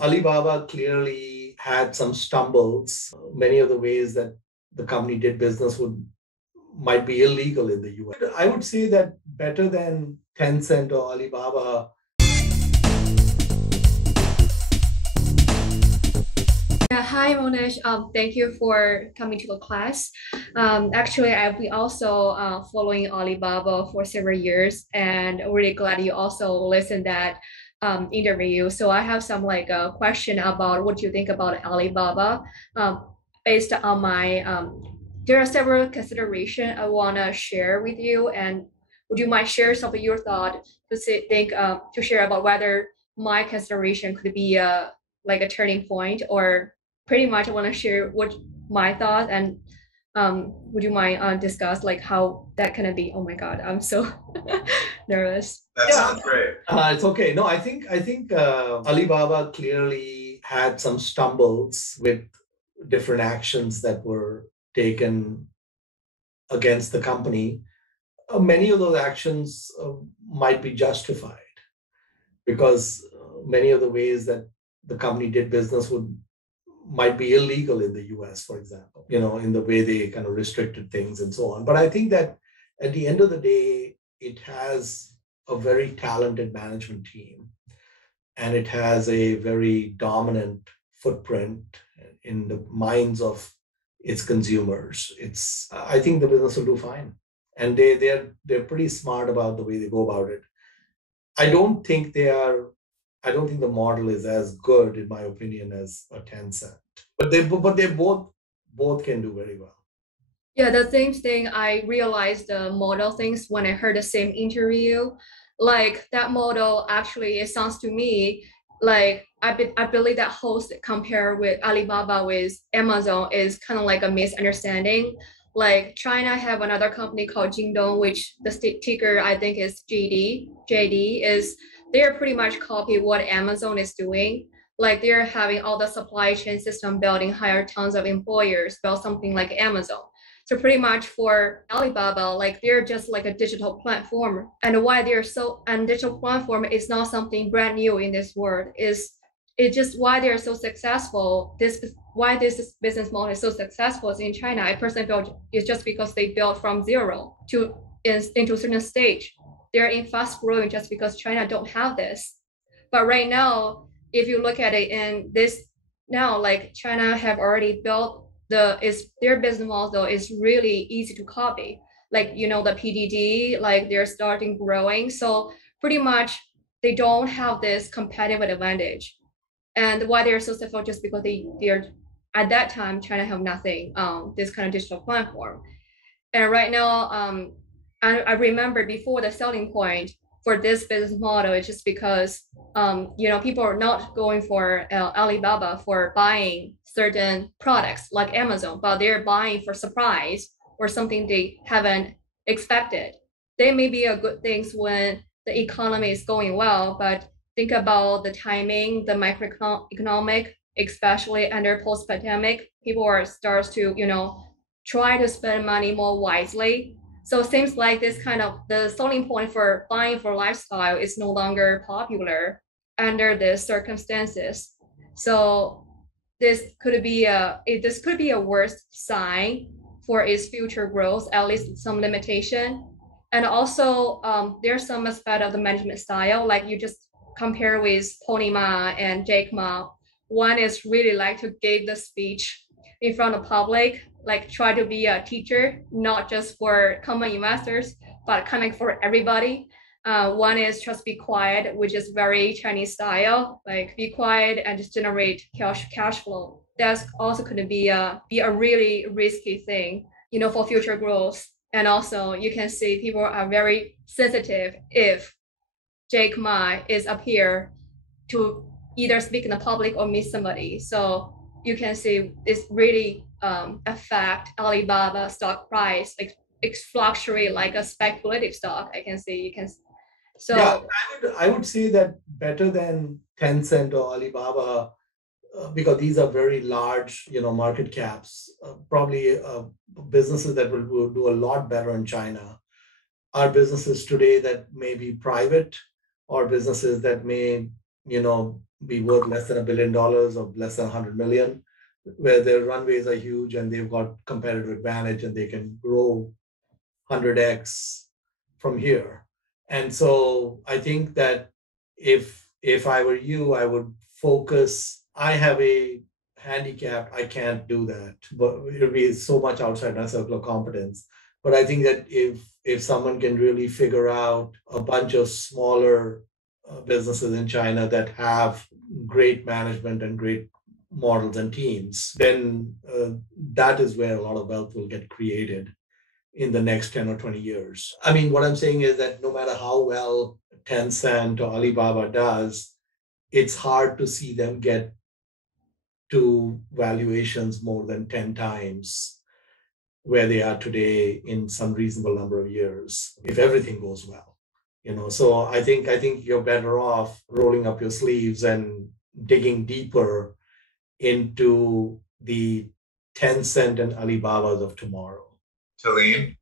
Alibaba clearly had some stumbles. Many of the ways that the company did business would might be illegal in the US. I would say that better than Tencent or Alibaba. Yeah, hi Mohnish. Thank you for coming to the class. Actually, I've been also following Alibaba for several years, and really glad you also listened that interview. So I have some question about what you think about Alibaba. Um, Based on my there are several considerations I wanna share with you, and would you mind share some of your thought to share about whether my consideration could be a turning point or pretty much I want to share what my thoughts and would you mind discuss like how that can be? Oh my God, I'm so nervous. That yeah, sounds great. It's okay. No, I think Alibaba clearly had some stumbles with different actions that were taken against the company. Many of those actions might be justified because many of the ways that the company did business would might be illegal in the US, for example, in the way they kind of restricted things and so on. But I think that at the end of the day, it has a very talented management team and it has a very dominant footprint in the minds of its consumers. I think the business will do fine. And they're pretty smart about the way they go about it. I don't think they are. I don't think the model is as good, in my opinion, as a Tencent. But they both can do very well. Yeah, the same thing. I realized the model things when I heard the same interview. Like that model actually, it sounds to me like I believe that host compare with Alibaba with Amazon is kind of like a misunderstanding. Like China have another company called Jingdong, which the ticker I think is JD. JD is they're pretty much copy what Amazon is doing. Like they're having all the supply chain system building, hire tons of employers, build something like Amazon. So pretty much for Alibaba, like they're just like a digital platform. And why they're so and digital platform is not something brand new in this world. Is it just why they're so successful? This is why this business model is so successful in China. I personally feel it's just because they built from zero into a certain stage. They're in fast growing just because China don't have this. But right now, if you look at it in this now, like China have already built their business model is really easy to copy. Like the PDD, like they're starting growing. So pretty much they don't have this competitive advantage. And why they're so successful just because they're at that time China have nothing this kind of digital platform. And right now, I remember before the selling point for this business model is just because people are not going for Alibaba for buying certain products like Amazon, but they're buying for surprise or something they haven't expected. They may be a good things when the economy is going well, but think about the timing, the microeconomic, especially under post-pandemic, people are starts to try to spend money more wisely. So it seems like this kind of the selling point for buying for lifestyle is no longer popular under the circumstances. So this could be a worst sign for its future growth, at least some limitation. And also there's some aspect of the management style, like you just compare with Pony Ma and Jake Ma. One is really like to give the speech in front of public, like try to be a teacher, not just for common investors, but kind of for everybody. One is just be quiet, which is very Chinese style, like be quiet and just generate cash flow. That's also going to be a really risky thing, for future growth. And also, you can see people are very sensitive if Jake Ma is up here to either speak in the public or meet somebody. So you can see it's really affect Alibaba stock price. It fluctuate like a speculative stock. I can see you can. Yeah, So I would say that better than Tencent or Alibaba because these are very large, market caps. Probably businesses that will do a lot better in China are businesses today that may be private or businesses that may, be worth less than $1 billion or less than 100 million, where their runways are huge and they've got competitive advantage and they can grow 100x from here. And so I think that if I were you, I would focus. I have a handicap. I can't do that, but it would be so much outside my circle of competence. But I think that if someone can really figure out a bunch of smaller businesses in China that have great management and great models and teams, then that is where a lot of wealth will get created in the next 10 or 20 years. I mean, what I'm saying is that no matter how well Tencent or Alibaba does, it's hard to see them get to valuations more than 10 times where they are today in some reasonable number of years, if everything goes well. So I think you're better off rolling up your sleeves and digging deeper into the Tencent and Alibabas of tomorrow. Talene?